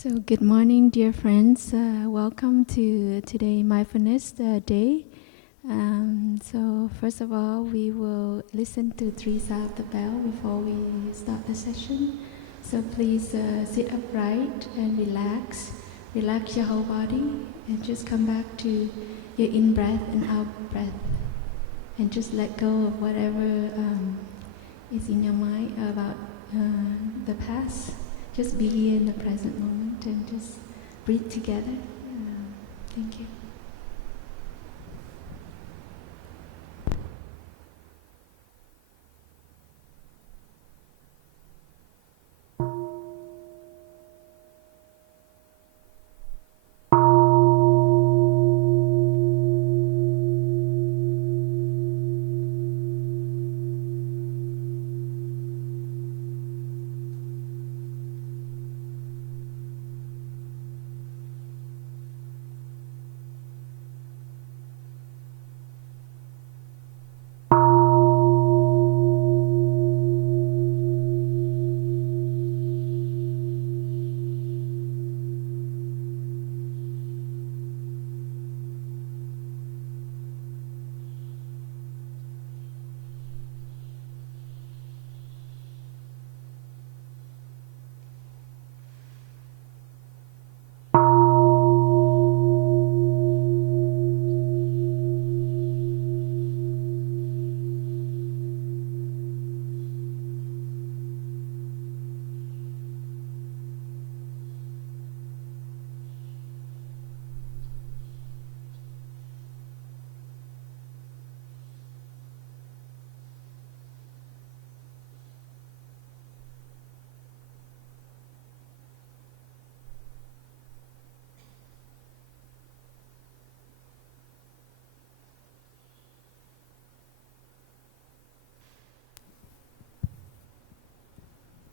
So good morning, dear friends. Welcome to today Mindfulness Day. So first of all, we will listen to 3 sounds of the bell before we start the session. So please sit upright and relax. Relax your whole body and just come back to your in-breath and out-breath. And just let go of whatever is in your mind about the past. Just be here in the present moment and just breathe together. Thank you.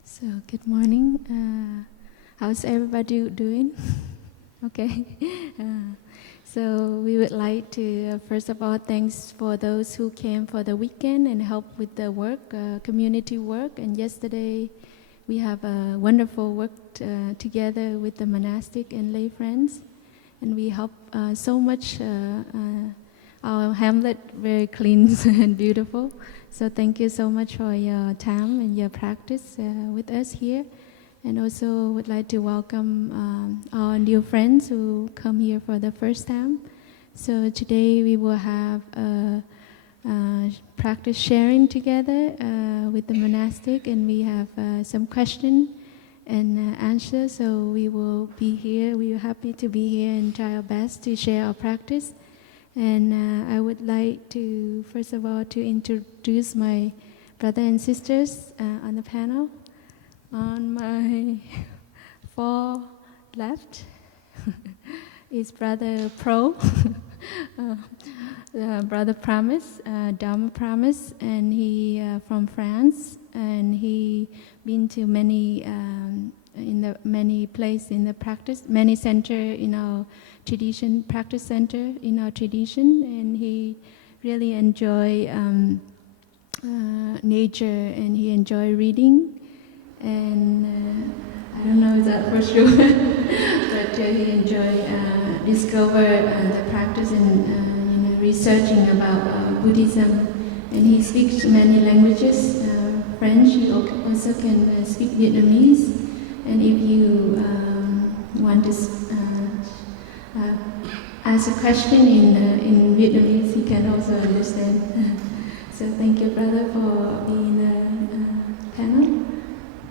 So good morning. How's everybody doing? Okay. So we would like to first of all thanks for those who came for the weekend and helped with the work, community work. And yesterday we have a wonderful work together with the monastic and lay friends, and we help so much. Our hamlet very clean and beautiful. So thank you so much for your time and your practice with us here. And also would like to welcome our new friends who come here for the first time. So today we will have a practice sharing together with the monastic, and we have some question and answer. So we will be here. We are happy to be here and try our best to share our practice. And I would like to, first of all, to introduce my brother and sisters on the panel. On my far left is Brother Pro, Brother Promise, Dharma Promise, and he from France, and he been to many many places in the practice, many center in our tradition, practice center in our tradition, and he really enjoy nature, and he enjoy reading, and I don't know if that for sure, but he enjoy discover the practice and researching about Buddhism, and he speaks many languages, French. He also can speak Vietnamese. And if you want to ask a question in Vietnamese, he can also understand. So thank you, brother, for being the panel.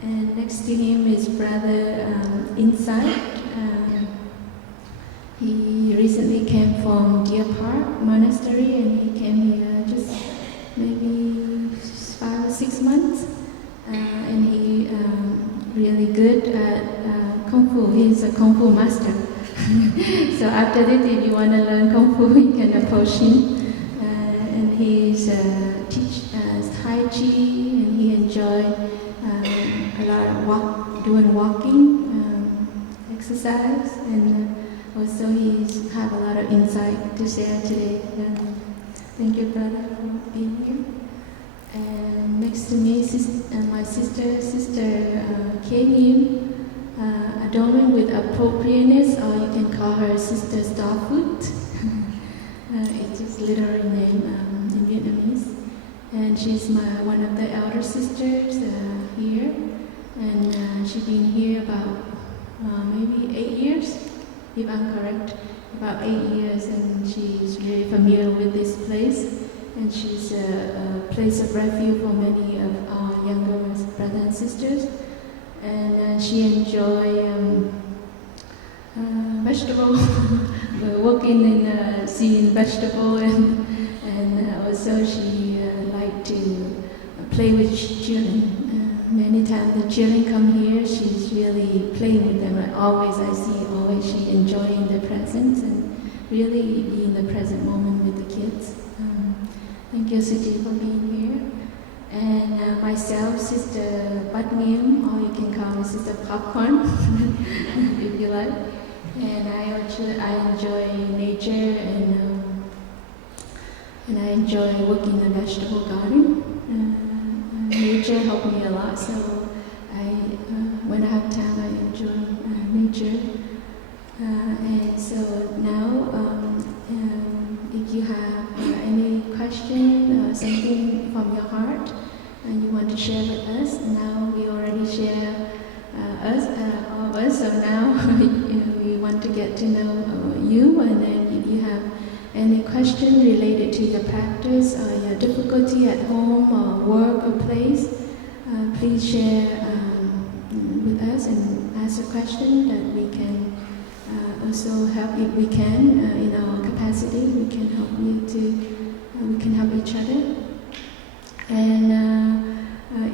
And next to him is Brother Insight. He recently came from Deer Park Monastery, and he came here just maybe 5 or 6 months. And he really good at Kung Fu. He's a Kung Fu master. So after this, if you want to learn Kung Fu, you can approach him. And he's teach Tai Chi, and he enjoy a lot of doing walking, exercise, and also he have a lot of insight to share today. Thank you, brother, for being here. And next to me, my sister Khe N, a adornment with appropriateness, or you can call her Sister Starfoot. It's just literal name in Vietnamese. And she's one of the elder sisters here. And she's been here about maybe 8 years, if I'm correct. About 8 years, and she's very familiar with this place. And she's a place of refuge for many of our younger brothers and sisters. And she enjoys vegetable, working in seeing vegetable, and also she likes to play with children. Many times the children come here, she's really playing with them. Always I see, always she enjoying the presence and really be in the present moment with the kids. Thank you, Suji, for being here. And myself, Sister Bach, or you can call me Sister Popcorn, if you like. And I enjoy nature, and I enjoy working in the vegetable garden. Nature helped me a lot, so when I have time, I enjoy nature. And so now, if you have any question, something from your heart, and you want to share with us, now we already share all of us, so now we want to get to know you, and then if you have any question related to your practice or your difficulty at home or work or place, please share with us and ask a question that we can also help if we can in our capacity. We can help you we can help each other. And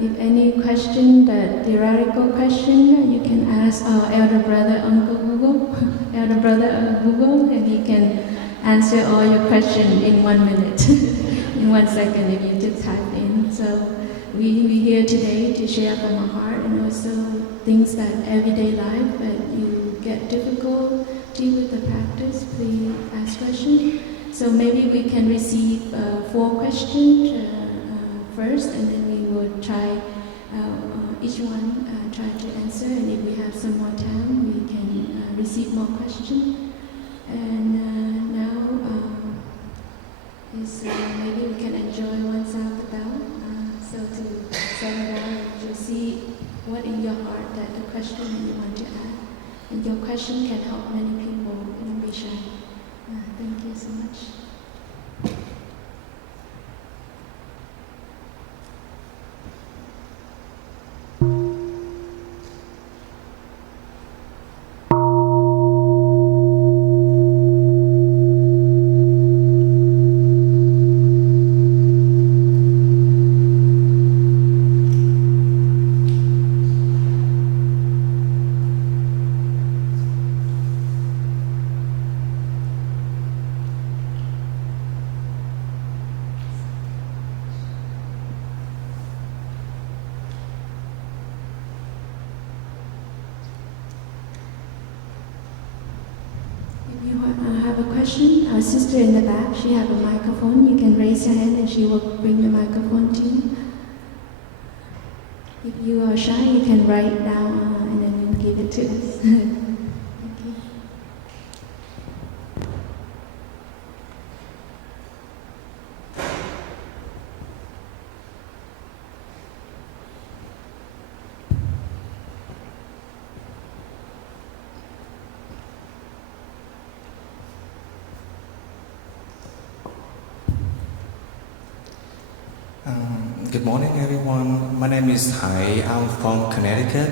if any question, the theoretical question, you can ask our elder brother, Uncle Google, elder brother Google, and he can answer all your questions in 1 minute, in 1 second if you just type in. So we here today to share from our heart, and also things that everyday life that you get difficulty with the practice, please ask questions. So maybe we can receive 4 questions first, and then we will try each one try to answer, and if we have some more time, we can receive more questions. And now maybe we can enjoy one sound of the bell. So to settle down and to see what in your heart that the question that you want to add. And your question can help many people, don't be shy. Thank you so much. Our sister in the back, she have a microphone. You can raise your hand and she will bring the microphone to you. If you are shy, you can write down and then give it to us. Thank you. Good morning, everyone. My name is Hai. I'm from Connecticut.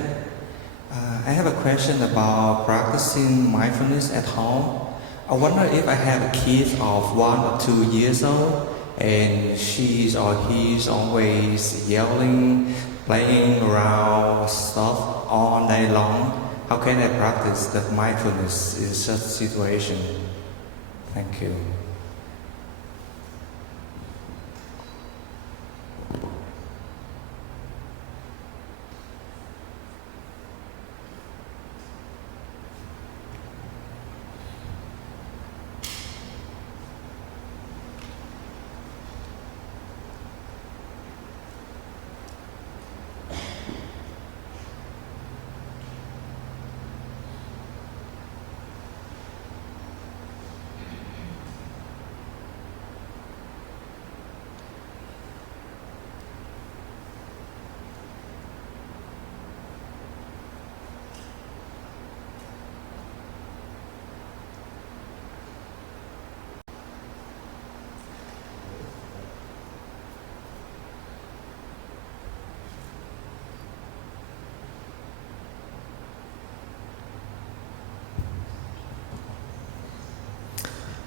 I have a question about practicing mindfulness at home. I wonder if I have a kid of 1 or 2 years old, and she's or he's always yelling, playing around stuff all day long. How can I practice that mindfulness in such a situation? Thank you.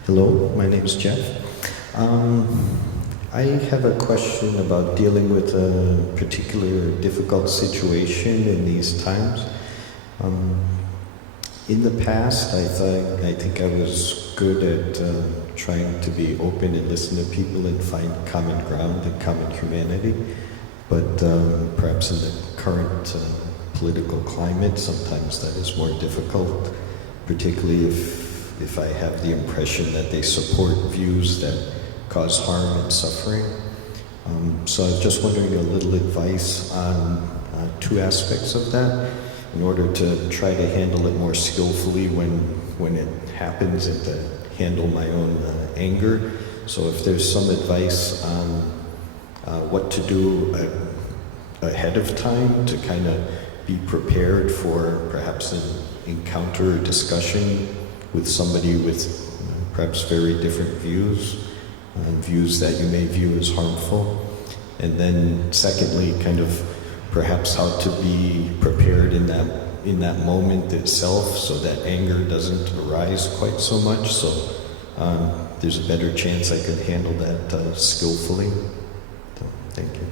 Hello, my name is Jeff. I have a question about dealing with a particular difficult situation in these times. In the past, I think I was good at trying to be open and listen to people and find common ground and common humanity. But perhaps in the current political climate, sometimes that is more difficult, particularly if I have the impression that they support views that cause harm and suffering. So I was just wondering a little advice on two aspects of that in order to try to handle it more skillfully when it happens and to handle my own anger. So if there's some advice on what to do ahead of time to kind of be prepared for perhaps an encounter or discussion with somebody with perhaps very different views, views that you may view as harmful. And then secondly, kind of perhaps how to be prepared in that moment itself so that anger doesn't arise quite so much. So there's a better chance I could handle that skillfully. So, thank you.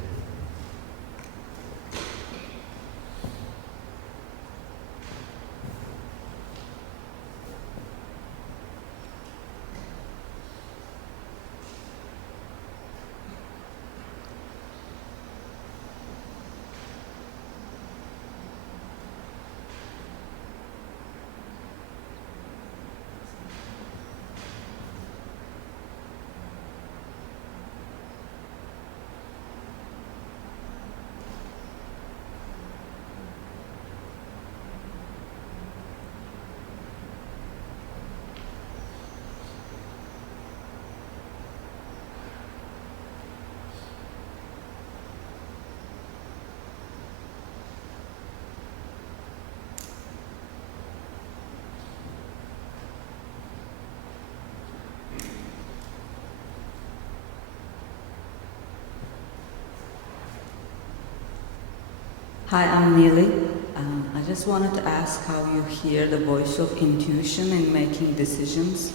Hi, I'm Neely. I just wanted to ask how you hear the voice of intuition in making decisions,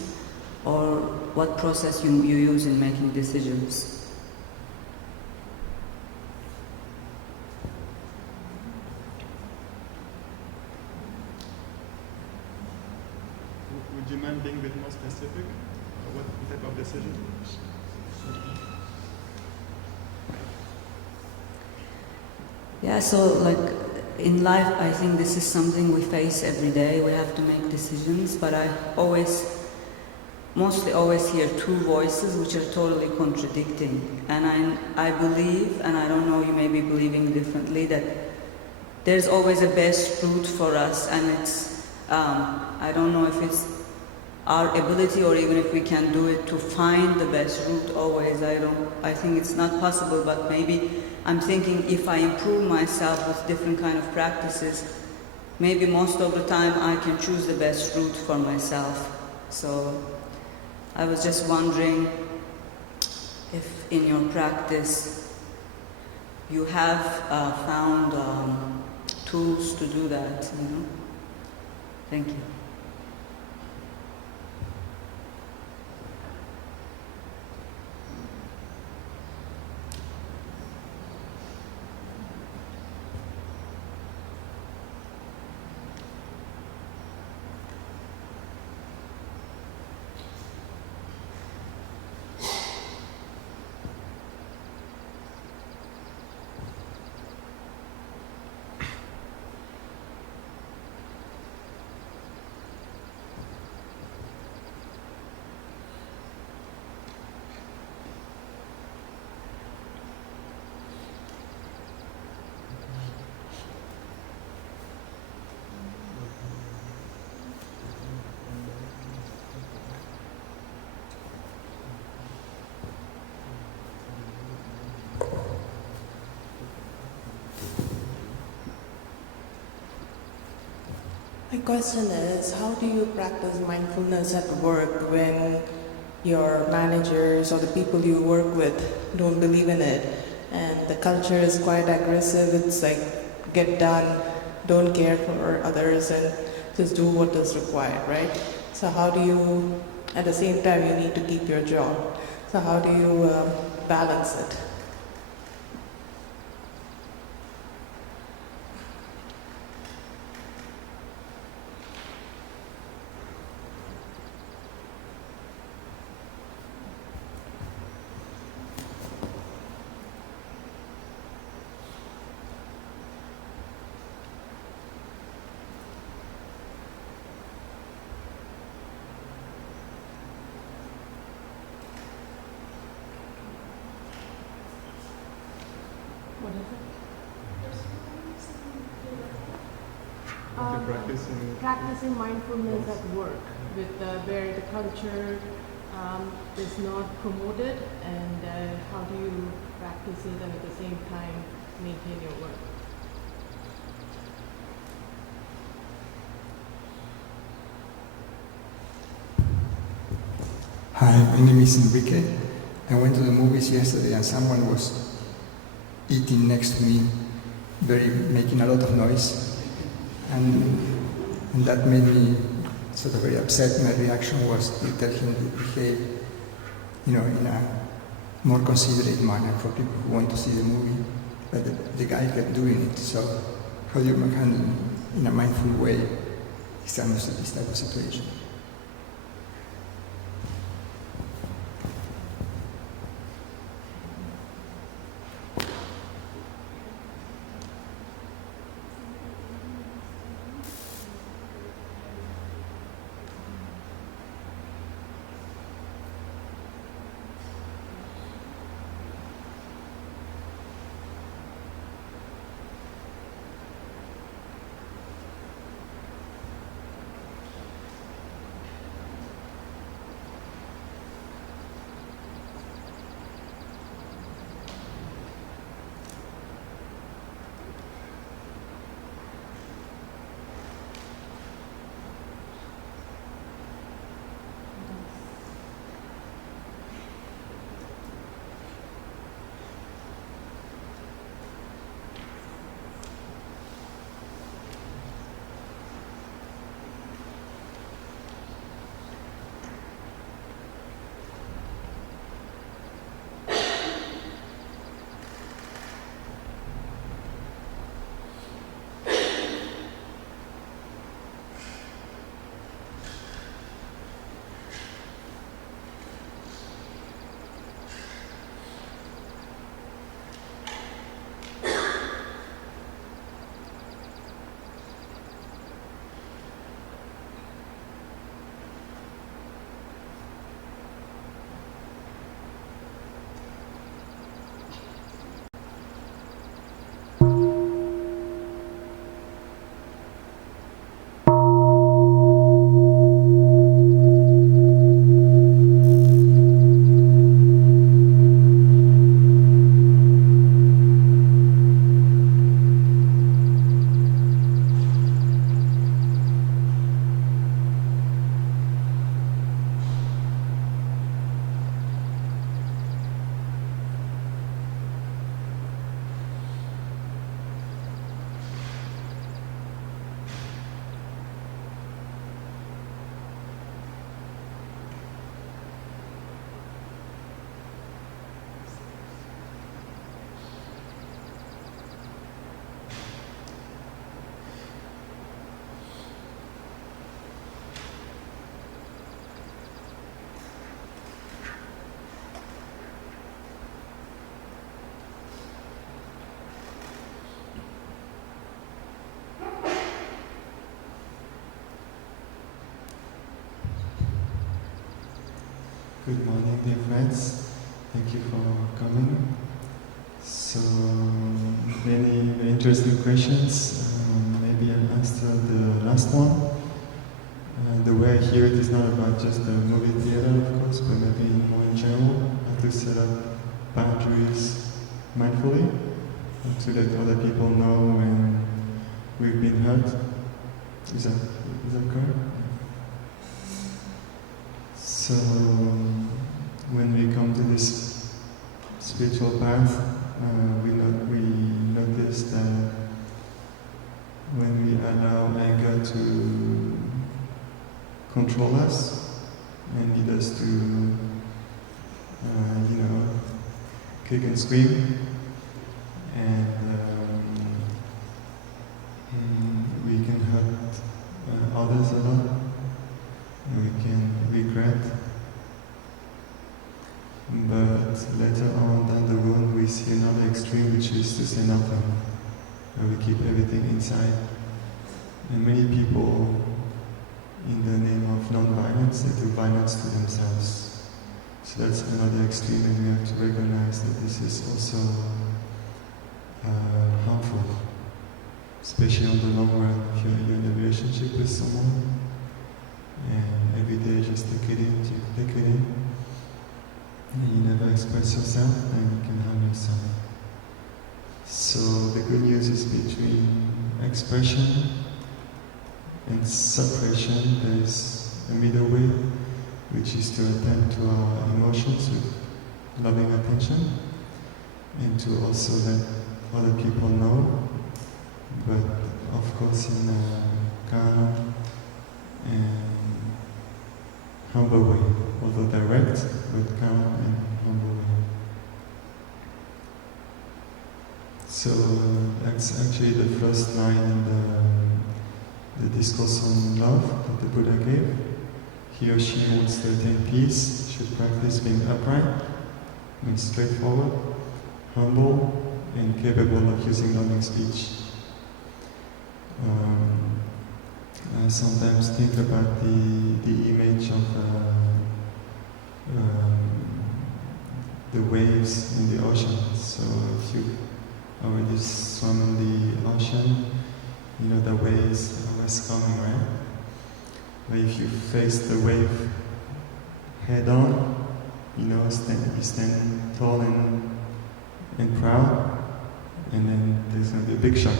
or what process you use in making decisions. Would you mind being a bit more specific? What type of decision? Yeah, so like in life, I think this is something we face every day. We have to make decisions, but I mostly always hear two voices which are totally contradicting. And I believe, and I don't know, you may be believing differently, that there's always a best route for us, and it's, I don't know if it's our ability or even if we can do it to find the best route always. I think it's not possible, but maybe I'm thinking if I improve myself with different kind of practices, maybe most of the time I can choose the best route for myself. So I was just wondering if in your practice you have found tools to do that, you know? Thank you. My question is, how do you practice mindfulness at work when your managers or the people you work with don't believe in it and the culture is quite aggressive? It's like, get done, don't care for others and just do what is required, right? So how do you at the same time you need to keep your job. So how do you balance it? Practicing mindfulness at work with where the culture is not promoted, and how do you practice it and at the same time maintain your work? Hi, my name is Enrique. I went to the movies yesterday and someone was eating next to me, making a lot of noise, and that made me sort of very upset. My reaction was to tell him to behave, in a more considerate manner for people who want to see the movie. But the guy kept doing it. So how do you handle in a mindful way this type of situation? Good morning, dear friends. Thank you for coming. So, many very interesting questions. Maybe I'll answer the last one. The way I hear it is not about just the movie theater, of course, but maybe more in general, how to set up boundaries mindfully, to let other people know when we've been hurt. Is that correct? So, when we come to this spiritual path, we notice that when we allow anger to control us, and need us to, kick and scream, and we can hurt others a lot, and we can regret. But later on down the road we see another extreme, which is to say nothing, and we keep everything inside. And many people, in the name of non-violence, they do violence to themselves. So that's another extreme, and we have to recognize that this is also harmful, especially on the long run. If you're in a relationship with someone, and every day just take it in, and you never express yourself, then you can harm yourself. So the good news is between expression and suppression, there is a middle way, which is to attend to our emotions with loving attention, and to also let other people know, but of course in a calm and humble way, although direct, but calm and humble way. So that's actually the first line in the discourse on love that the Buddha gave. He or she who wants to attain peace should practice being upright and straightforward, humble, and capable of using loving speech. I sometimes think about the image of the waves in the ocean. So if you already swam in the ocean, you know the waves are always coming, right? But if you face the wave head on, you stand tall and proud, and then there's going to be a big shock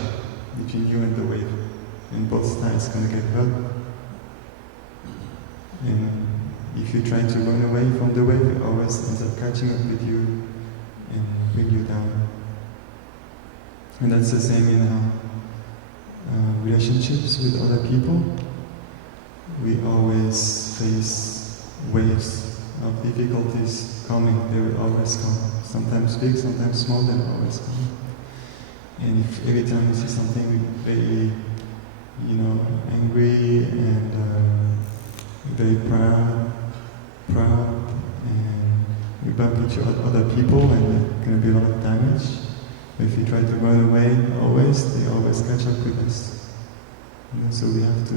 between you and the wave, and both sides going to get hurt. And if you try to run away from the wave, it always ends up catching up with you and bring you down. And that's the same in our relationships with other people. We always face waves of difficulties coming. They will always come. Sometimes big, sometimes small, they will always come. And if every time we see something very, angry and very proud, and we bump into other people, and there's going to be a lot of damage. But if you try to run away, they always catch up with us. So we have to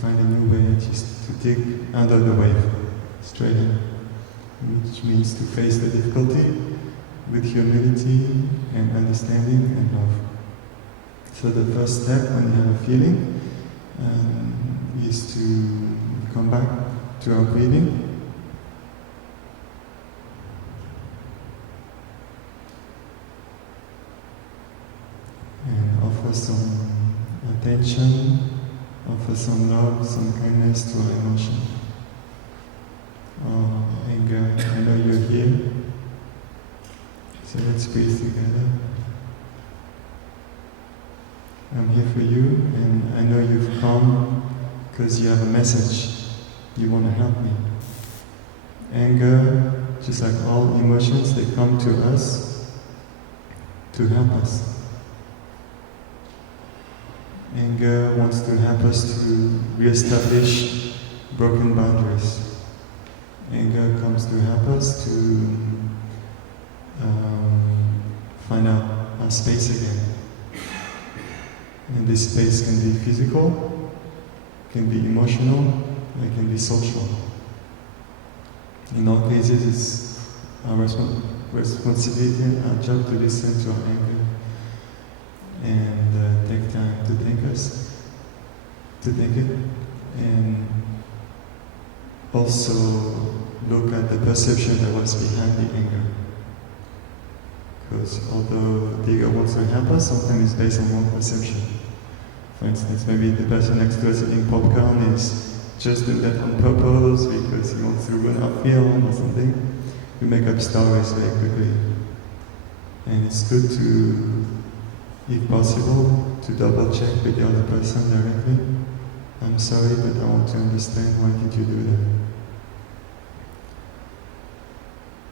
find a new way, just to dig under the wave, straight in, which means to face the difficulty with humility and understanding and love. So the first step when you have a feeling is to come back to our breathing. And offer some attention, offer some love, some kindness to our emotion. Oh, anger, I know you're here. So let's breathe together. I'm here for you, and I know you've come because you have a message. You want to help me. Anger, just like all emotions, they come to us to help us. Anger wants to help us to re-establish broken boundaries. Anger comes to help us to find our space again. And this space can be physical, can be emotional, it can be social. In all cases, it's our responsibility and our job to listen to our anger and take time to think it, and also look at the perception that was behind the anger. Because although the ego wants to help us, sometimes it's based on one perception. For instance, maybe the person next to us eating popcorn is just doing that on purpose because he wants to ruin our film or something. We make up stories very quickly. And it's good to, if possible, to double check with the other person directly. I'm sorry, but I want to understand, why did you do that?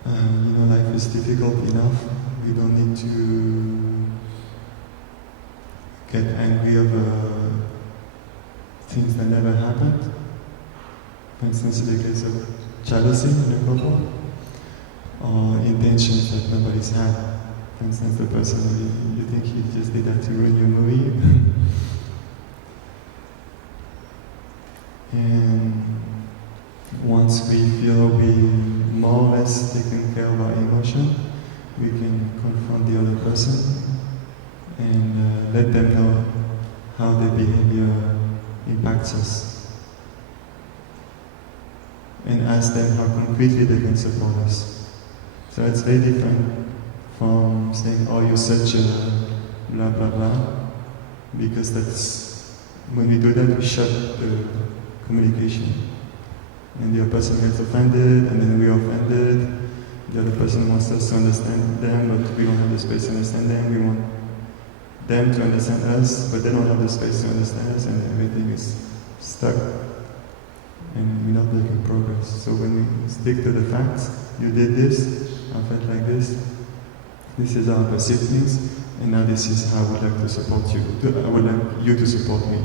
life is difficult enough. We don't need to get angry over things that never happened. For instance, in the case of jealousy in a couple, or intentions that nobody's had. For instance, the person you think he just did that to ruin your movie. And once we feel we more or less taken care of our emotion, we can confront the other person and let them know how their behavior impacts us. And ask them how concretely they can support us. So it's very different from saying, oh, you're such a blah blah blah, because that's, when we do that, we shut the communication. And the other person gets offended, and then we're offended. The other person wants us to understand them, but we don't have the space to understand them. We want them to understand us, but they don't have the space to understand us, and everything is stuck. And we're not making progress. So when we stick to the facts, you did this, I felt like this is how I perceive things, and now this is how I would like to support you. I would like you to support me.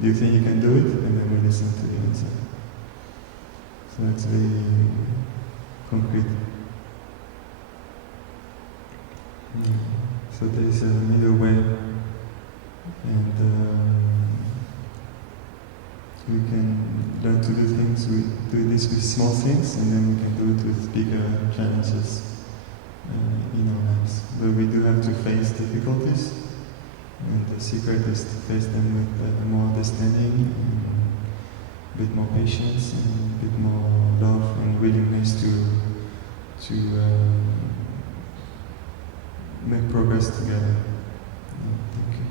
Do you think you can do it? And then we listen to the answer. So that's very concrete. So there is a middle way, and we can learn to do things. We do this with small things, and then we can do it with bigger challenges in our lives. But we do have to face difficulties, and the secret is to face them with more understanding, and a bit more patience, and a bit more love and willingness to make progress together. Thank you.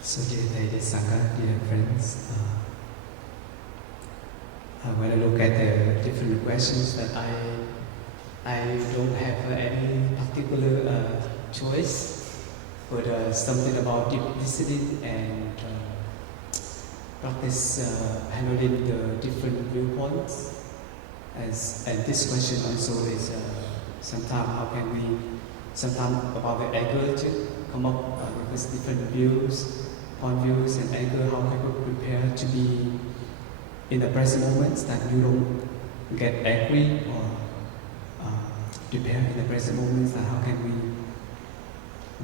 So dear Sangha, dear friends, when I look at the different questions, that I don't have any particular choice, but something about deep listening and practice handling the different viewpoints. And this question also is sometimes how can we, sometimes about the anger to come up with different views, point views and anger, how can we prepare to be in the present moments, that you don't get angry, or prepare in the present moments, that how can we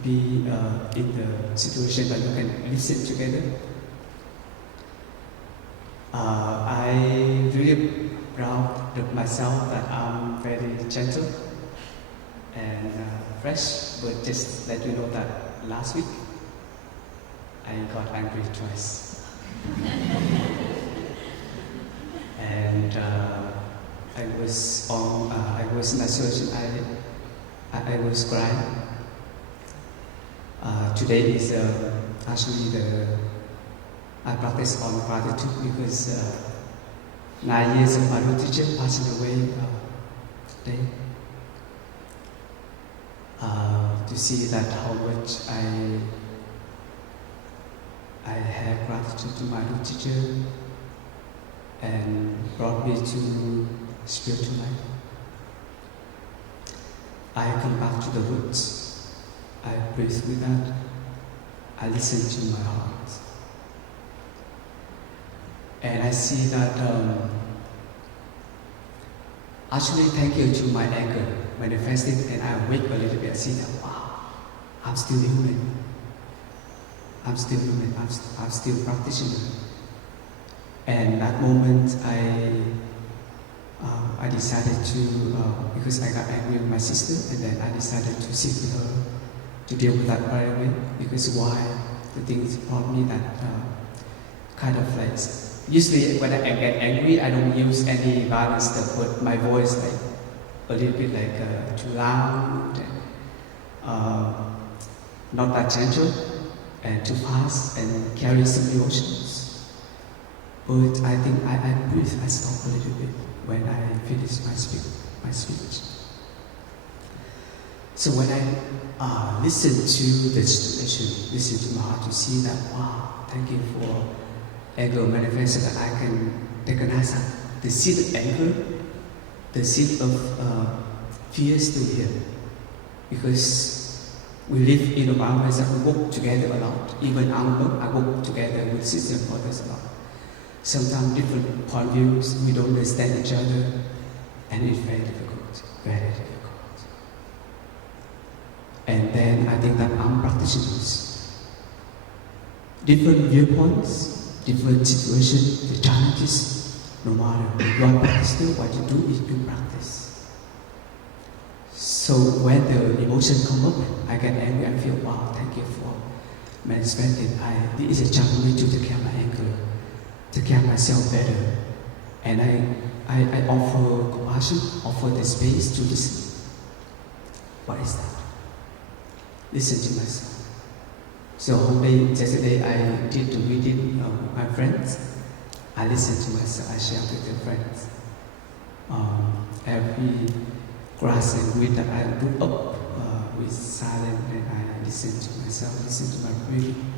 be in the situation that you can listen together. I really proud of myself that I'm very gentle and fresh, but just let you know that last week I got angry twice. And I was in isolation, I was crying. Today is actually I practice on gratitude because 9 years of my root teacher passed away today. To see that how much I have gratitude to my root teacher and brought me to spiritual life. I come back to the roots. I breathe with that. I listen to my heart. And I see that actually thank you to my anger. manifest it, and I wake a little bit and see that, wow, I'm still human. I'm still human. I'm still practicing. And that moment, I decided to, because I got angry with my sister, and then I decided to sit with her to deal with that right away. Because why? The things brought me that kind of like, usually when I get angry, I don't use any violent stuff, but my voice like a little bit like too loud, and, not that gentle, and too fast, and carry some emotions. But I think I breathe, I stop a little bit when I finish my speech. So when I listen to the situation, listen to my heart, to see that, wow, thank you for anger manifested, that I can recognize that the seed of anger, the seed of fear is still here. Because we live in environments that we work together a lot. Even I work together with sisters and brothers a lot. Sometimes different point of views, we don't understand each other, and it's very difficult, very difficult. And then I think that I'm practicing this. Different viewpoints, different situations, the challenges, no matter what practice do, what you do is you practice. So when the emotion come up, I get angry, I feel, wow, thank you for manifesting. This is a chance for me to take care of my anger, take care of myself better. And I offer compassion, offer the space to listen. What is that? Listen to myself. So yesterday I did the reading with my friends. I listened to myself, I shared with the friends. Every grass and weed that I put up with silence, and I listen to myself, listen to my breathing.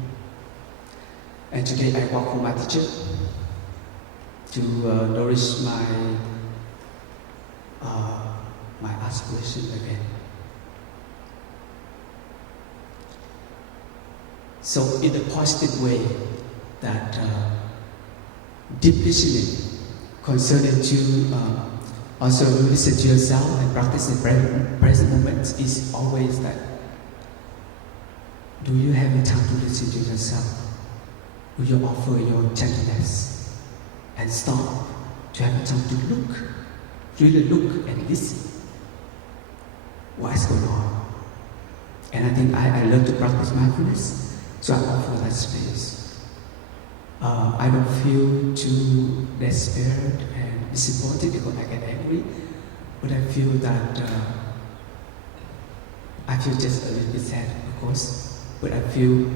And today I walk for my teacher to nourish my aspiration again. So in a positive way, that deep listening concerning to also listen to yourself and practice the present moment is always that, do you have a time to listen to yourself? Will you offer your gentleness and stop to have a time to look, really look and listen? What is going on? And I think I learned to practice mindfulness. So I offer that space. I don't feel too desperate and disappointed because I get angry, but I feel that I feel just a little bit sad, of course, but I feel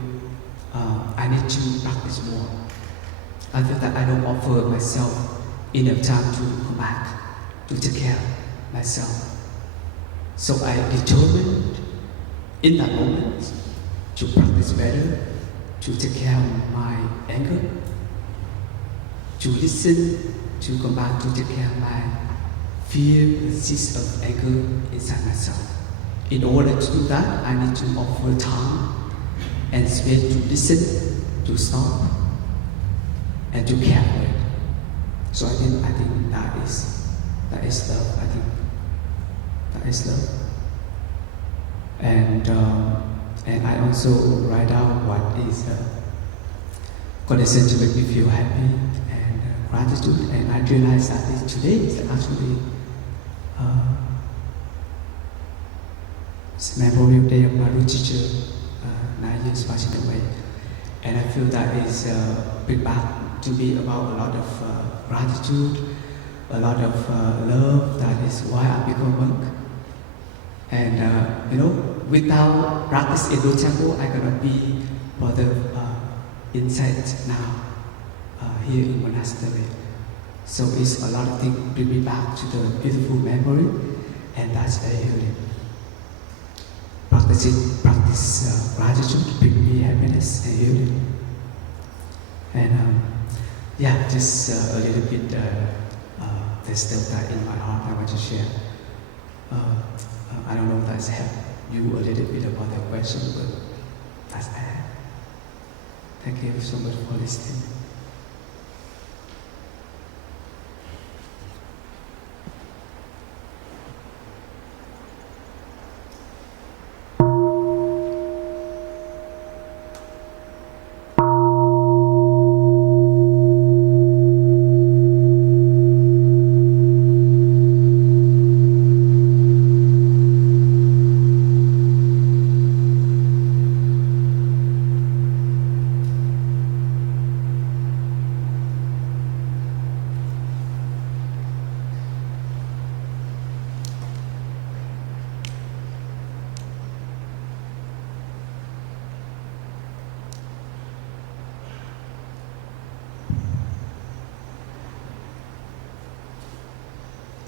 I need to practice more. I feel that I don't offer myself enough time to come back, to take care of myself. So I determined in that moment to practice better, to take care of my anger, to listen, to come back to take care of my fear, the seeds of anger inside myself. In order to do that, I need to offer time and space to listen, to stop, and to care for it. So I think that is love. I think that is love. And I also write down what is condition to make me feel happy and gratitude. And I realized that today is actually it's Memorial Day of my root teacher, 9 years passing away. And I feel that is bring back to me about a lot of gratitude, a lot of love. That is why I become a monk. And without practice in the temple, I cannot be further inside now, here in monastery. So it's a lot of things bring me back to the beautiful memory, and that's very healing. Practice gratitude bring me happiness and healing. And just a little bit the stuff that in my heart I want to share. I don't know if that's helped you a little bit about the question, but that's that. Thank you so much for listening.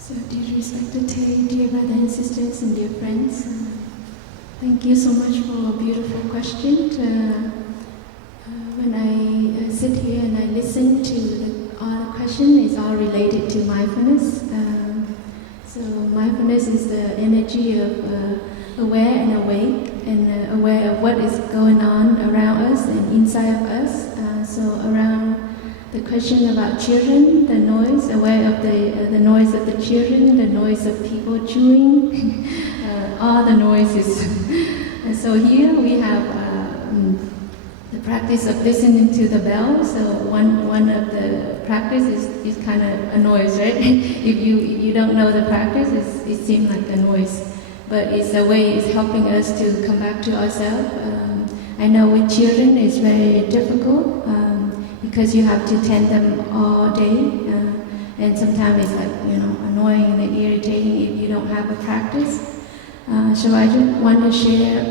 So, dear respected Tay, dear brothers and sisters and dear friends, thank you so much for a beautiful question. When I sit here and I listen to all the questions, it's all related to mindfulness. So mindfulness is the energy of aware and awake and aware of what is going on around us and inside of us. So around the question about children, the noise, aware of the noise of the children, the noise of people chewing, all the noises. And so here we have the practice of listening to the bell. So one of the practice is kind of a noise, right? if you don't know the practice, it seems like a noise, but it's a way it's helping us to come back to ourselves. I know with children it's very difficult because you have to tend them all day, and sometimes it's like annoying and irritating if you don't have a practice. So I just want to share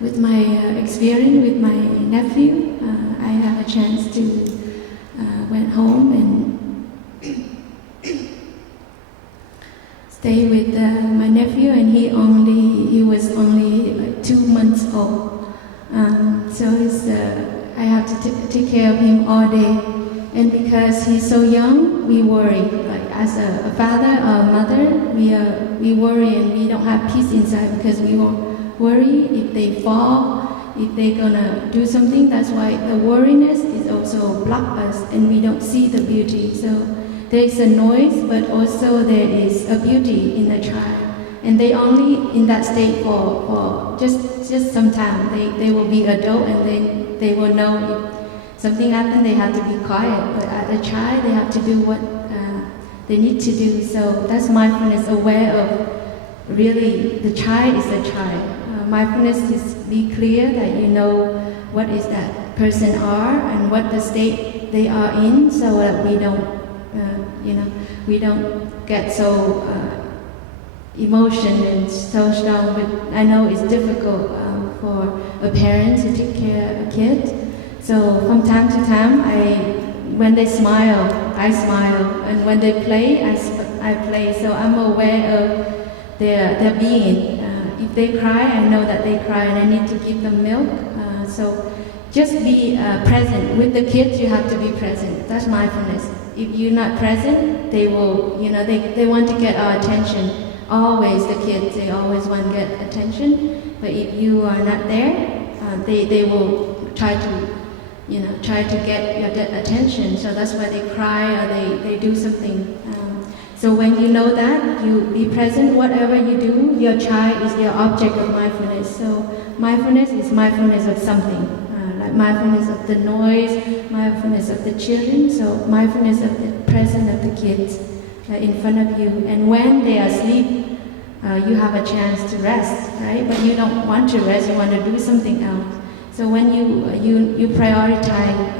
with my experience with my nephew. I have a chance to went home and stay with my nephew, and he was only like 2 months old. So I have to take care of him all day, and because he's so young, we worry. Like as a father or a mother, we worry and we don't have peace inside because we worry if they fall, if they're gonna do something. That's why the worriness is also block us, and we don't see the beauty. So there is a noise, but also there is a beauty in a child, and they only in that state for just some time. They will be adult, and then they will know if something happens, they have to be quiet. But as a child, they have to do what they need to do. So that's mindfulness, aware of really the child is a child. Mindfulness is be clear that you know what is that person are and what the state they are in, so that we don't get so emotion and so strong. But I know it's difficult for a parent to take care of a kid. So from time to time, when they smile, I smile, and when they play, I play. So I'm aware of their being. If they cry, I know that they cry, and I need to give them milk. So just be present. With the kids, you have to be present. That's mindfulness. If you're not present, they will, they want to get our attention. Always, the kids, they always want to get attention. But if you are not there, they will try to get your attention. So that's why they cry or they do something. So when you know that, you be present. Whatever you do, your child is your object of mindfulness. So mindfulness is mindfulness of something, like mindfulness of the noise, mindfulness of the children. So mindfulness of the presence of the kids in front of you. And when they are asleep, you have a chance to rest, right? But you don't want to rest. You want to do something else. So when you prioritize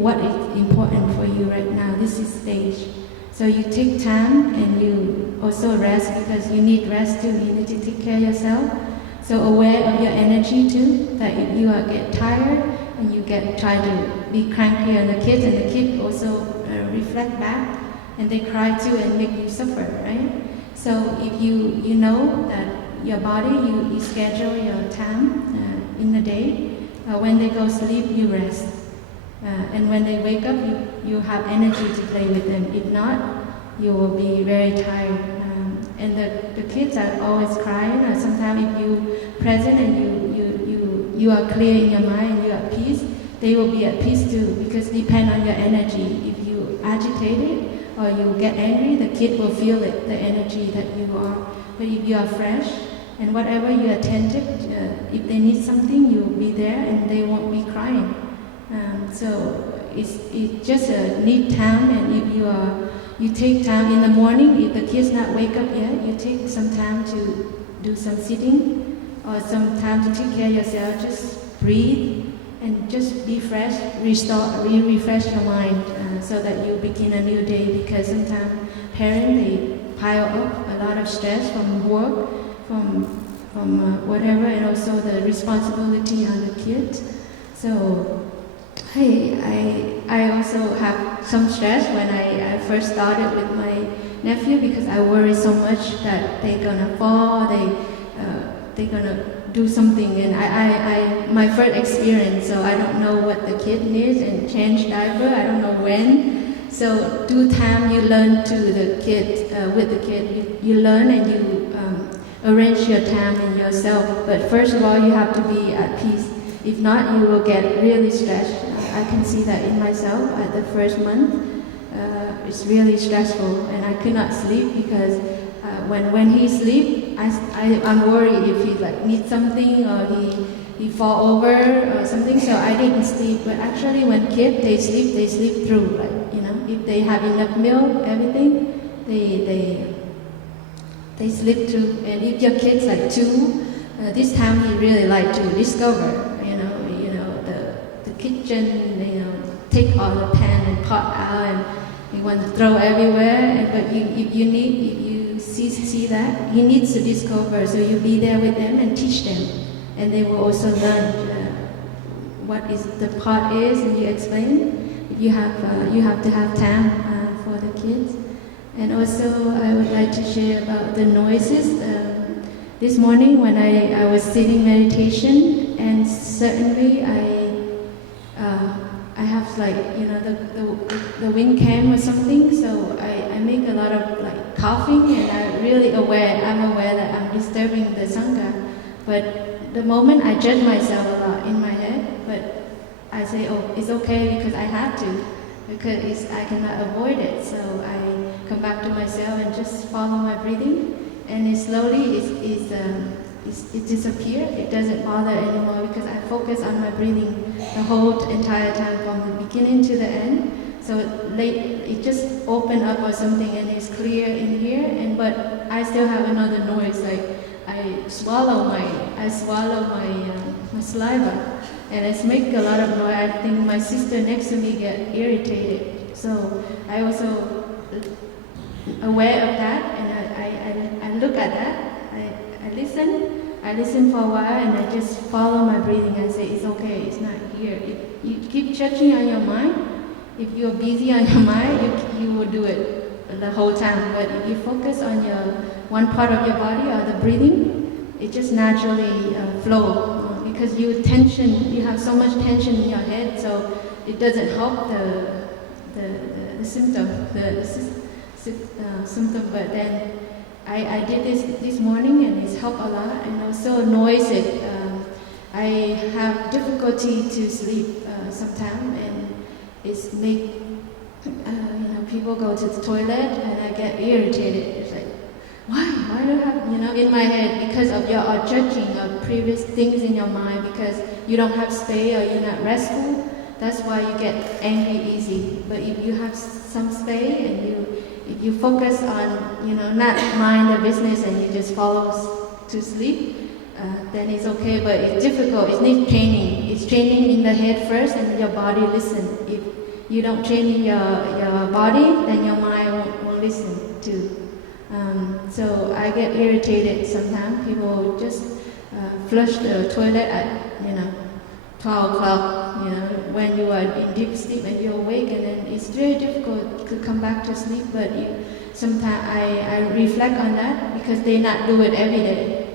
what is important for you right now, this is stage. So you take time and you also rest, because you need rest too. You need to take care of yourself. So aware of your energy too, that if you get tired and you try to be cranky on the kids, and the kid also reflect back and they cry too and make you suffer, right? So if you know that your body, you schedule your time in the day. When they go sleep, you rest. And when they wake up, you have energy to play with them. If not, you will be very tired. And the kids are always crying. Or sometimes if you present and you are clear in your mind, you are at peace, they will be at peace too, because it depends on your energy. If you agitated or you get angry, the kid will feel it, the energy that you are. But if you are fresh and whatever you are attentive, if they need something, you will be there and they won't be crying. So it's just a need time, and if you take time in the morning, if the kids not wake up yet, you take some time to do some sitting or some time to take care of yourself. Just breathe and just be fresh, refresh your mind so that you begin a new day. Because sometimes parents, they pile up a lot of stress from work, from whatever, and also the responsibility on the kids. So I I also have some stress when I first started with my nephew because I worry so much that they're gonna fall, they're gonna do something, and I my first experience, so I don't know what the kid needs and change diaper. I don't know when. So due time you learn to the kid with the kid. You learn and you arrange your time and yourself. But first of all, you have to be at peace. If not, you will get really stressed. I can see that in myself at the first month. It's really stressful, and I could not sleep because when he sleep, I'm worried if he like needs something or he fall over or something. So I didn't sleep. But actually, when kids they sleep through. Like if they have enough milk, everything, they sleep through. And if your kid's like 2, this time he really like to discover. The kitchen. Take all the pan and pot out and you want to throw everywhere. But if you see that, he needs to discover. So you be there with them and teach them, and they will also learn what is the pot is, and you explain. You have to have time for the kids. And also I would like to share about the noises. This morning when I was sitting meditation, and suddenly I have like the wind came or something, so I make a lot of like coughing, and I'm aware that I'm disturbing the sangha. But the moment I judge myself a lot in my head, but I say, oh, it's okay because I have to, because I cannot avoid it. So I come back to myself and just follow my breathing, and it slowly it disappears. It doesn't bother anymore because I focus on my breathing the whole entire time from the beginning to the end. So it just open up or something, and it's clear in here. But I still have another noise, like I swallow my saliva, and it's make a lot of noise. I think my sister next to me get irritated. So I also aware of that, and I look at that. I listen for a while, and I just follow my breathing and say, it's okay, it's not here. If you keep judging on your mind, if you're busy on your mind, you will do it the whole time. But if you focus on your one part of your body or the breathing, it just naturally flow. Because you have so much tension in your head, so it doesn't help the symptom, symptom. But then I did this morning, and it's helped a lot. And also noise it. I have difficulty to sleep sometimes, and it's make people go to the toilet, and I get irritated. It's like, why do you have in my head, because of your judging of previous things in your mind, because you don't have space or you're not restful. That's why you get angry easy. But if you have some space and if you focus on, not mind the business, and you just follow to sleep, then it's okay. But it's difficult. It needs training. It's training in the head first, and your body listen. If you don't train in your body, then your mind won't listen too. So I get irritated sometimes. People just flush the toilet at 12 o'clock, when you are in deep sleep and you're awake, and then it's very difficult to come back to sleep. But sometimes I reflect on that, because they not do it every day.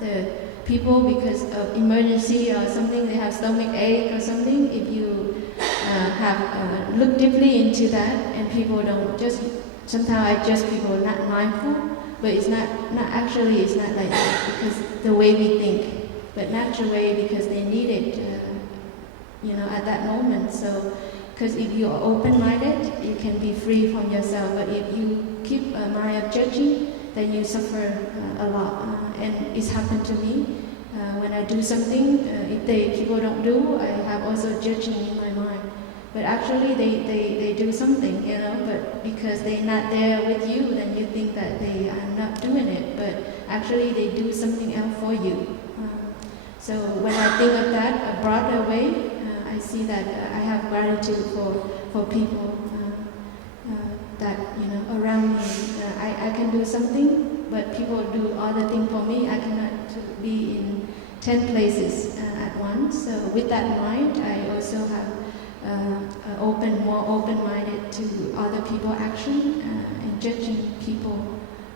The people, because of emergency or something, they have stomach ache or something. If you have look deeply into that, and people don't just, sometimes I judge people not mindful, but it's not actually, it's not like that, because the way we think, but natural way, because they need it. At that moment. So, because if you are open-minded, you can be free from yourself. But if you keep a mind of judging, then you suffer a lot. And it's happened to me when I do something. If people don't do, I have also judging in my mind. But actually, they do something, But because they're not there with you, then you think that they are not doing it. But actually, they do something else for you. So when I think of that a broader way, I see that I have gratitude for people that around me. I can do something, but people do other things for me. I cannot be in 10 places at once. So with that mind, I also have more open-minded to other people's action and judging people.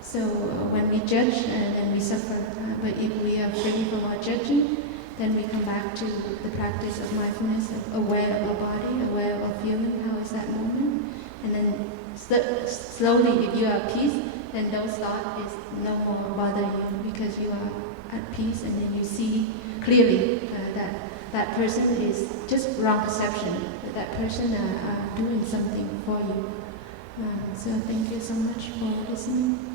So when we judge, then we suffer. But if we are free from our judging, then we come back to the practice of mindfulness, aware of our body, aware of our feeling, how is that moment. And then slowly, if you are at peace, then those thoughts is no more bother you because you are at peace, and then you see clearly that that person is just wrong perception, that person are doing something for you. So thank you so much for listening.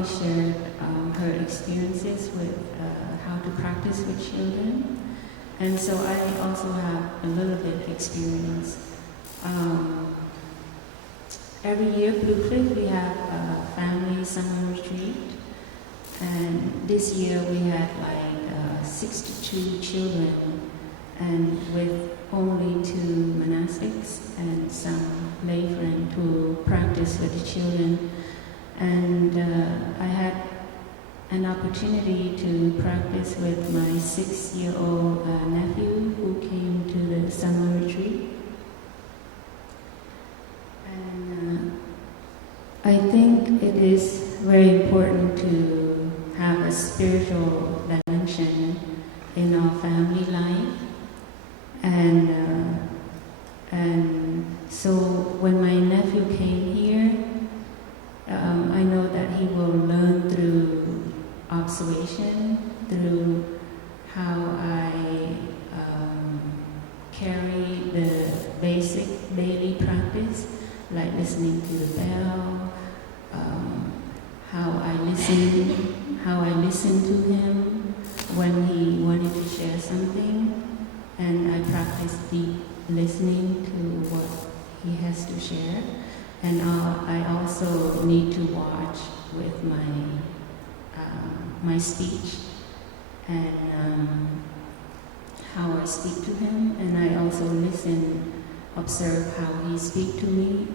Shared her experiences with how to practice with children, and so I also have a little bit experience. Every year, Blue Cliff, we have a family summer retreat, and this year we had like 62 children, and with only 2 monastics and some lay friends who practice with the children. And I had an opportunity to practice with my 6-year-old nephew who came to the summer retreat. And I think it is very important to have a spiritual dimension in our family life. And so when my nephew came here, I know that he will learn through observation, through how I carry the basic daily practice, like listening to the bell, how I listen to him when he wanted to share something, and I practice deep listening to what he has to share. And I also need to watch with my speech and how I speak to him, and I also listen, observe how he speaks to me.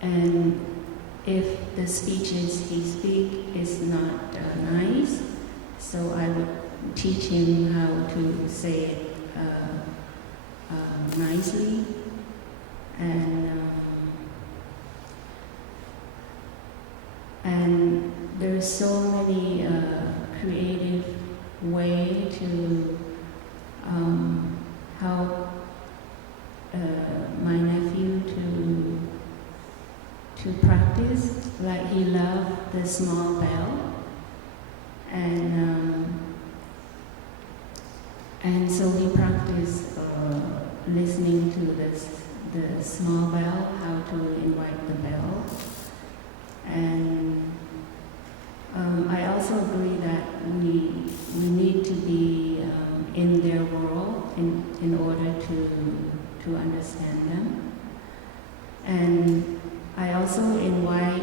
And if the speeches he speaks is not nice, so I would teach him how to say it nicely. And there's so many creative way to help my nephew to practice. Like he loved the small bell, and so he practiced listening to the small bell, how to invite the bell. And I also agree that we need to be in their world in order to understand them. And I also invite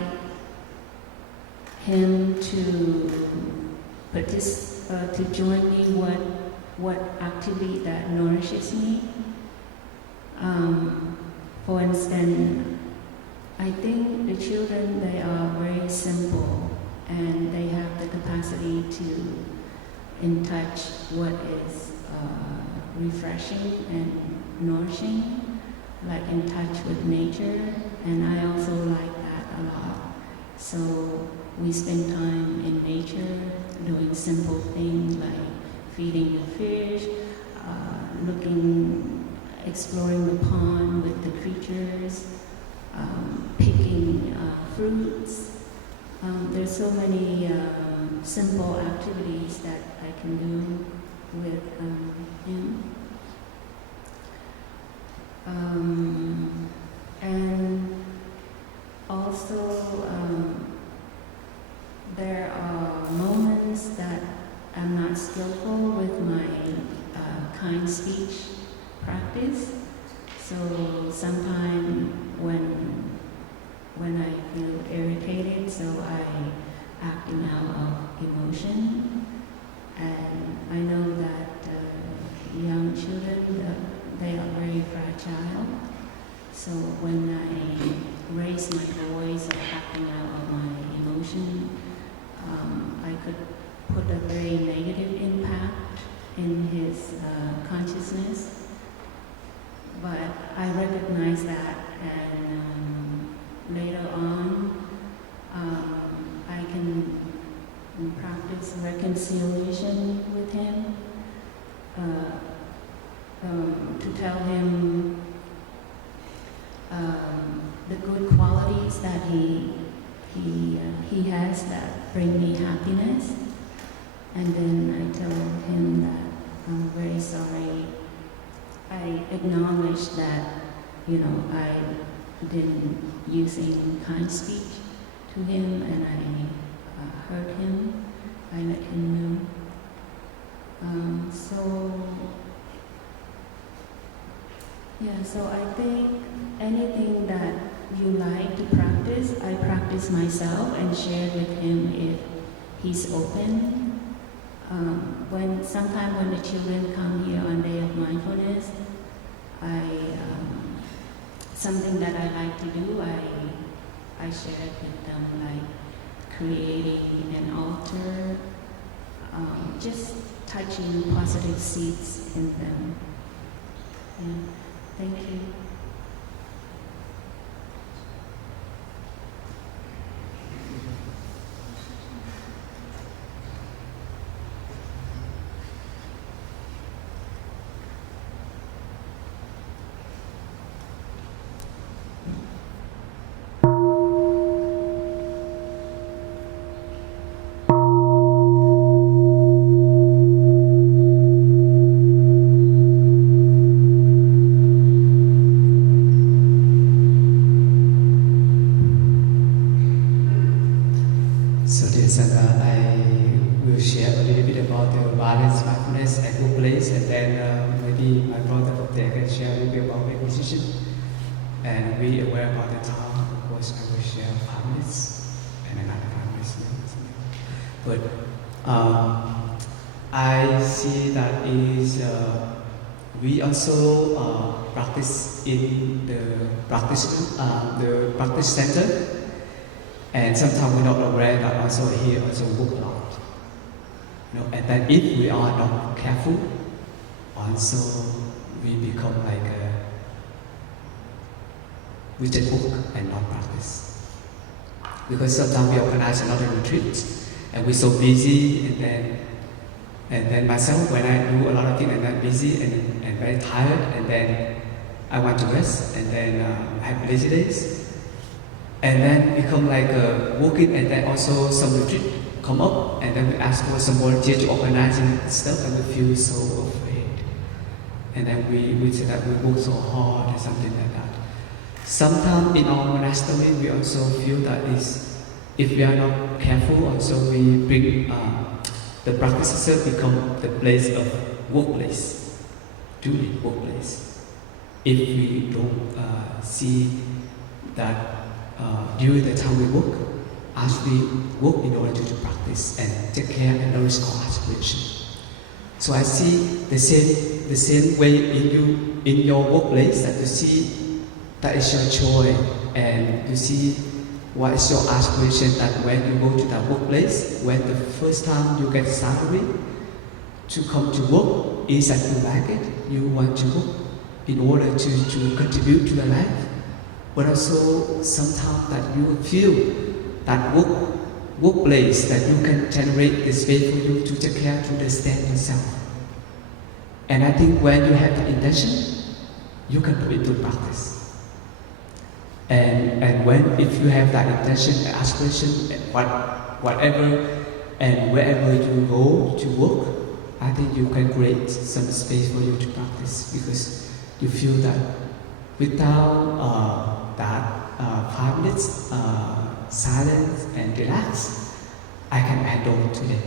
him to join me what activity that nourishes me. For instance, I think the children, they are very simple and they have the capacity to in touch what is refreshing and nourishing, like in touch with nature, and I also like that a lot. So we spend time in nature doing simple things like feeding the fish, exploring the pond with the creatures, picking fruits, There's so many simple activities that I can do with him. And also, there are moments that I'm not skillful with my kind speech practice. So sometimes when I feel irritated, so I acting out of emotion. And I know that young children, they are very fragile. So when I raise my voice or acting out of my emotion, I could put a very negative impact in his consciousness. But I recognize that, and later on, I can practice reconciliation with him, to tell him the good qualities that he has that bring me happiness, and then I tell him that I'm very sorry. I acknowledge that, I didn't using kind speech to him, and I hurt him. I let him know. So I think anything that you like to practice, I practice myself and share with him if he's open. Sometimes when the children come here on Day of Mindfulness, something that I like to do, I share it with them, like creating an altar, just touching positive seeds in them. Yeah. Thank you. And be aware about the time. Of course, I will share 5 minutes and another 5 minutes. But I see that is we also practice in the practice center, and sometimes we're not aware that also here also work a lot. And that if we are not careful, also we become like we take book and not practice. Because sometimes we organize another retreat and we're so busy, and then myself, when I do a lot of things and I'm busy and very tired, and then I want to rest, and then I have lazy days, and then become like working, and then also some retreat come up, and then we ask for some volunteer to organize stuff, and we feel so afraid. And then we say that we work so hard and something like that. Sometimes in our monastery, we also feel that if we are not careful, also we bring the practices become the place of workplace, duty workplace. If we don't see that during the time we work, as we work in order to practice and take care and nourish our aspiration. So I see the same way in your workplace, that you see that is your joy, and you see what is your aspiration, that when you go to that workplace, when the first time you get salary to come to work, is that you like it, you want to work in order to contribute to the life, but also sometimes that you feel that workplace that you can generate the space for you to take care, to understand yourself. And I think when you have the intention, you can put it into practice. And when, if you have that intention, aspiration, whatever, and wherever you go to work, I think you can create some space for you to practice, because you feel that without that 5 minutes silence and relax, I can handle today.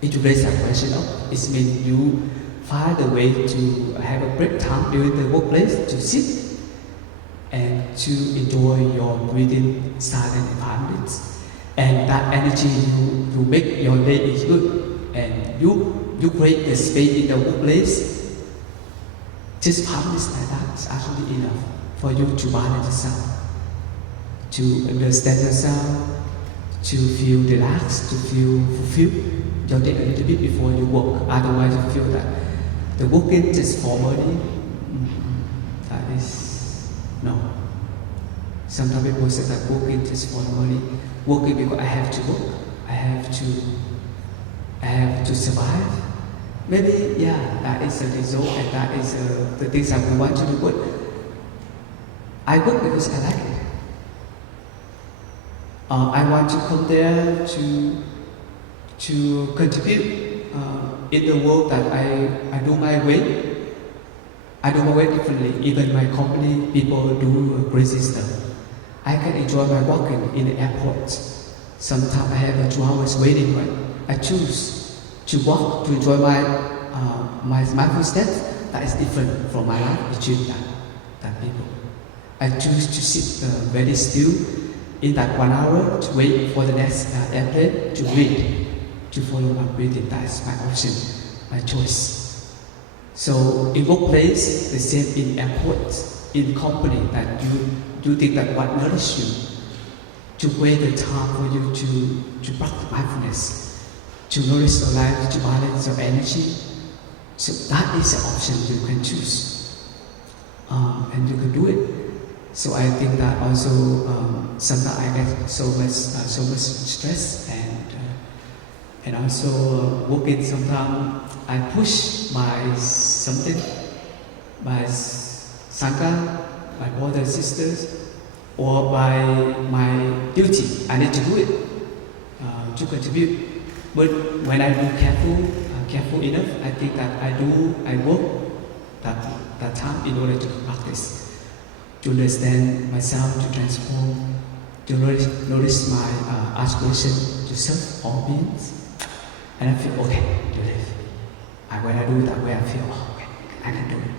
If you raise that question up, it means you find a way to have a break time during the workplace to sit and to enjoy your breathing silent in 5 minutes. And that energy you make your day is good. And you create the space in the workplace. Just 5 minutes like that is actually enough for you to balance yourself, to understand yourself, to feel relaxed, to feel fulfilled your day a little bit before you work. Otherwise you feel that the working just for money, that is, no. Sometimes people say that working just for money, working because I have to work, I have to survive. Maybe, yeah, that is a result and that is the things that we want to do, but I work because I like it. I want to come there to contribute in the world that I do my way. I do my way differently. Even my company, people do crazy stuff. I can enjoy my walking in the airport. Sometimes I have 2 hours waiting, but I choose to walk, to enjoy my footsteps. That is different from my life between that people. I choose to sit very still in that 1 hour to wait for the next airplane to read, to follow my breathing. That is my option, my choice. So in workplace, the same in airports, in company, that you think that what nourishes you, to create the time for you to practice mindfulness, to nourish your life, to balance your energy. So that is an option you can choose, and you can do it. So I think that also sometimes I get so much stress and also working. Sometimes I push my something, my sangha, my brothers, sisters, or by my duty. I need to do it to contribute. But when I do careful enough, I think that I work that time in order to practice, to understand myself, to transform, to notice my aspiration to serve all beings, and I feel okay to live. And when I do it that way, I feel okay, I can do it.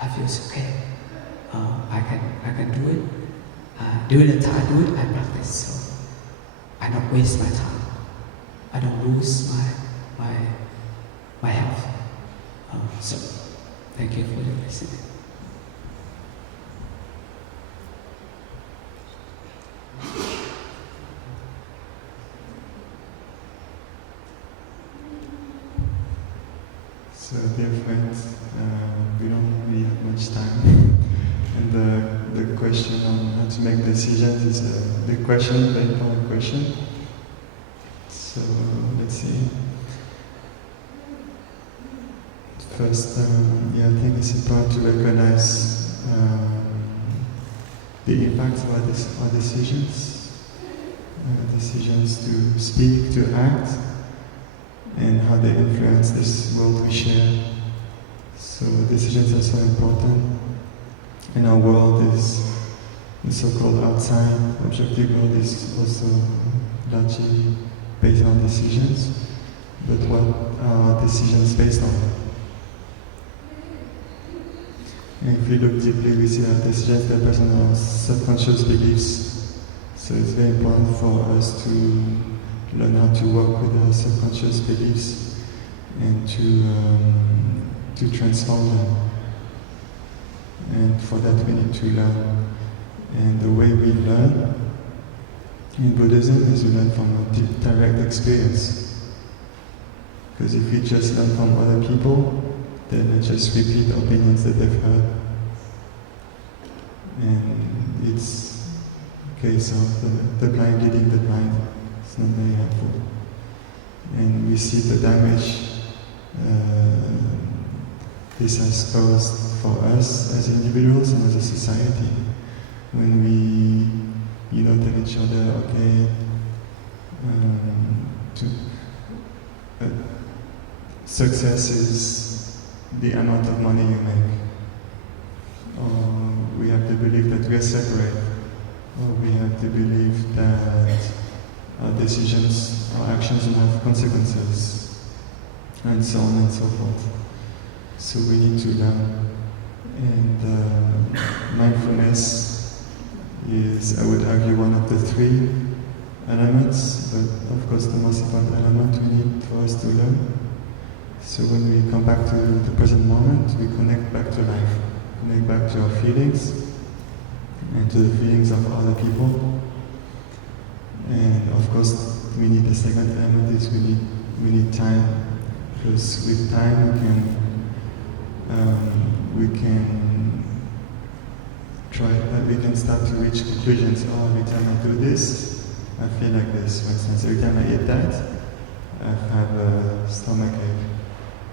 I feel it's okay. I can do it. During the time I do it, I practice, so I don't waste my time. I don't lose my health. So thank you for your listening. So dear friends, we don't really have much time. And the question on how to make decisions is a big question, very important question. So let's see. First, I think it's important to recognize the impact of our decisions, decisions to speak, to act, and how they influence this world we share. So decisions are so important. And our world is the so-called outside, objective world is also largely based on decisions. But what are decisions based on? And if we look deeply, we see that decisions are based on our subconscious beliefs. So it's very important for us to learn how to work with our subconscious beliefs and to transform them. And for that we need to learn. And the way we learn in Buddhism is we learn from a direct experience. Because if we just learn from other people, then they just repeat opinions that they've heard. And it's a case of the blind leading the blind. It's not very helpful. And we see the damage this has caused for us as individuals and as a society. when we, tell each other, okay, success is the amount of money you make. Or we have to believe that we are separate. Or we have to believe that our decisions, our actions will have consequences, and so on and so forth. So we need to learn. And mindfulness is, I would argue, one of the three elements, but of course the most important element we need for us to learn. So when we come back to the present moment, we connect back to life, connect back to our feelings, and to the feelings of other people. And of course, we need the second element is we need time, because with time we can start to reach conclusions. Oh, every time I do this, I feel like this. For instance, every time I eat that, I have a stomachache.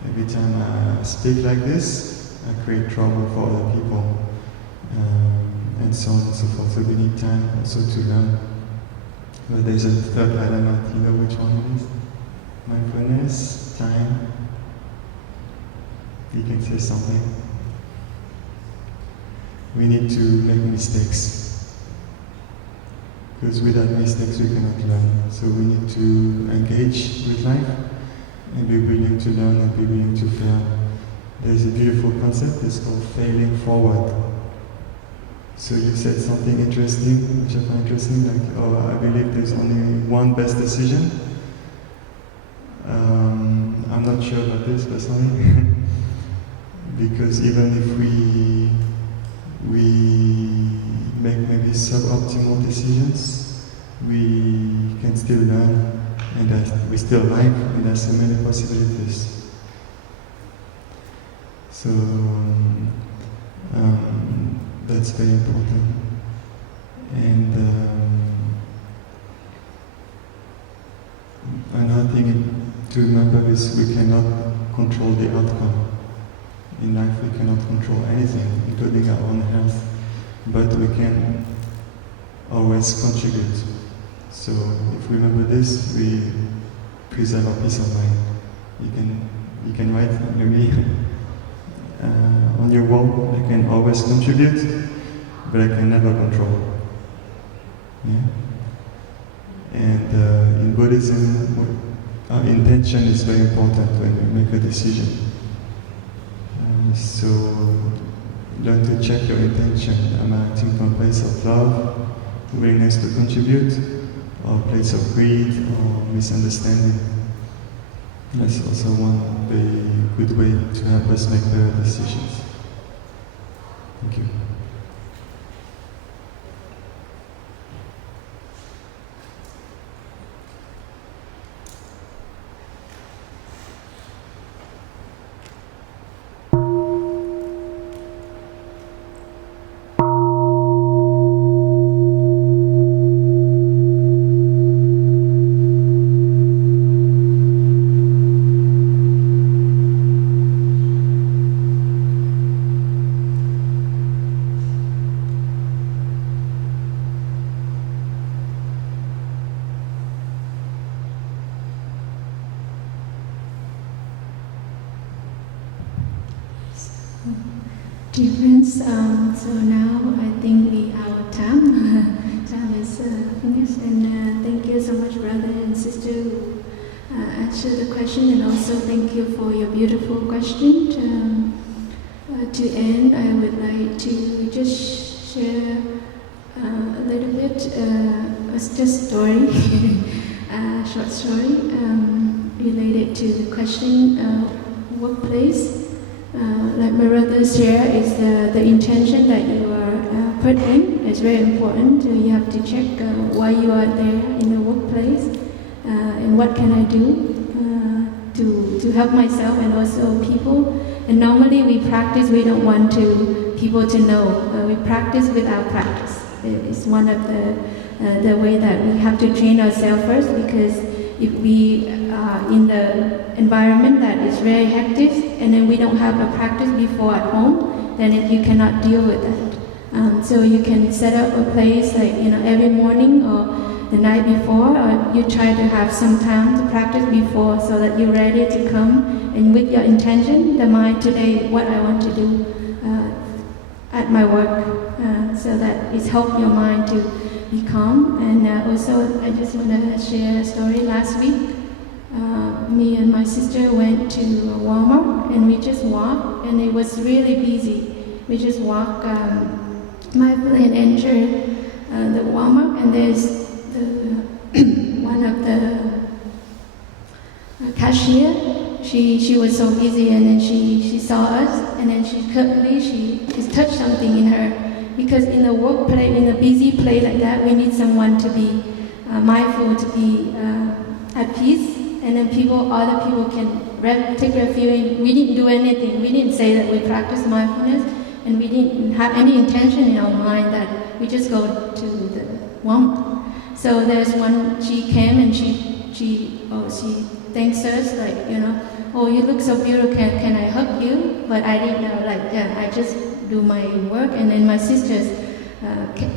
Every time I speak like this, I create trouble for other people, and so on and so forth. So we need time also to learn. But there's a third element. You know which one it is? Mindfulness, time. You can say something. We need to make mistakes, because without mistakes we cannot learn. So we need to engage with life and be willing to learn and be willing to fail. There's a beautiful concept, it's called failing forward. So you said something interesting, which I find interesting, like, I believe there's only one best decision. I'm not sure about this personally, because even if we make maybe suboptimal decisions, we can still learn, and we still live, and there's so many possibilities. So that's very important. And another thing to remember is we cannot control the outcome. In life we cannot control anything, including our own health, but we can always contribute. So if we remember this, we preserve our peace of mind. You can write maybe on your wall, I can always contribute, but I can never control. Yeah? And in Buddhism, our intention is very important when we make a decision. So learn to check your intention. Am I acting from a place of love, willingness to contribute, or a place of greed or misunderstanding? That's also one very good way to help us make better decisions. Thank you. Dear friends, so now I think our time is finished, and thank you so much, brother and sister, who answered the question, and also thank you for your beautiful question. To end, I would like to just share a little bit, just a story, a short story related to the question, workplace. Like my brother shared, is the intention that you are put in is very important. You have to check why you are there in the workplace, and what can I do to help myself and also people. And normally we practice, we don't want people to know. We practice without practice. It's one of the way that we have to train ourselves first, because if we are in the environment that is very hectic, and then we don't have a practice before at home, then you cannot deal with that. So you can set up a place like, every morning or the night before, or you try to have some time to practice before so that you're ready to come and with your intention, the mind today, what I want to do at my work, so that it helps your mind to be calm. And also, I just want to share a story. Last week, me and my sister went to Walmart and we just walked, and it was really busy. We just walked, Michael and entered the Walmart, and there's one of the cashier. She was so busy, and then she saw us, and then she just touched something in her, because in the workplace, in a busy place like that, we need someone to be mindful, to be at peace, and then other people can take refuge. We didn't do anything. We didn't say that we practice mindfulness, and we didn't have any intention in our mind that we just go to the Walmart. So there's one, she came and she thanks us, like, oh, you look so beautiful, can I hug you? But I didn't know, I just do my work, and then my sisters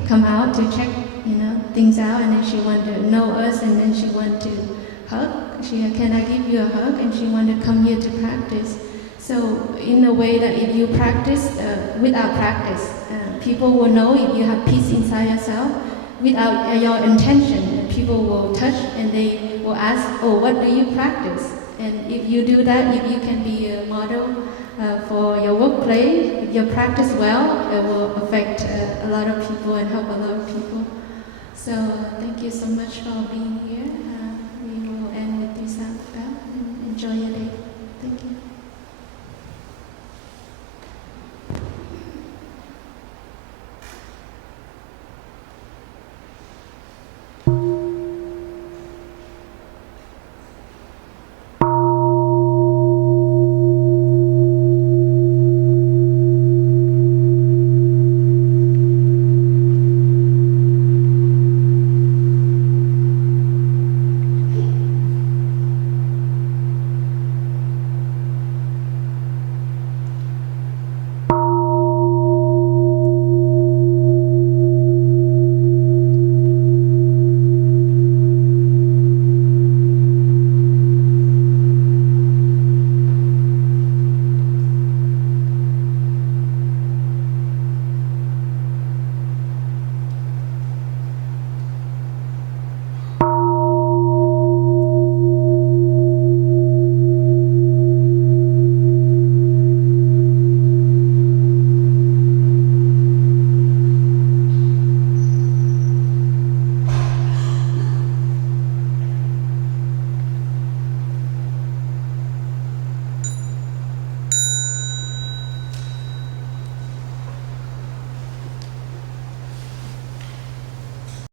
come out to check, things out, and then she wanted to know us, and then she wanted to hug. Can I give you a hug? And she wanted to come here to practice. So in a way that if you practice, without practice, people will know if you have peace inside yourself. Without your intention, people will touch and they will ask, oh, what do you practice? And if you do that, if you can be a model for your workplace, if you practice well, it will affect a lot of people and help a lot of people. So thank you so much for being here. We will end with this bell and enjoy your day. Thank you.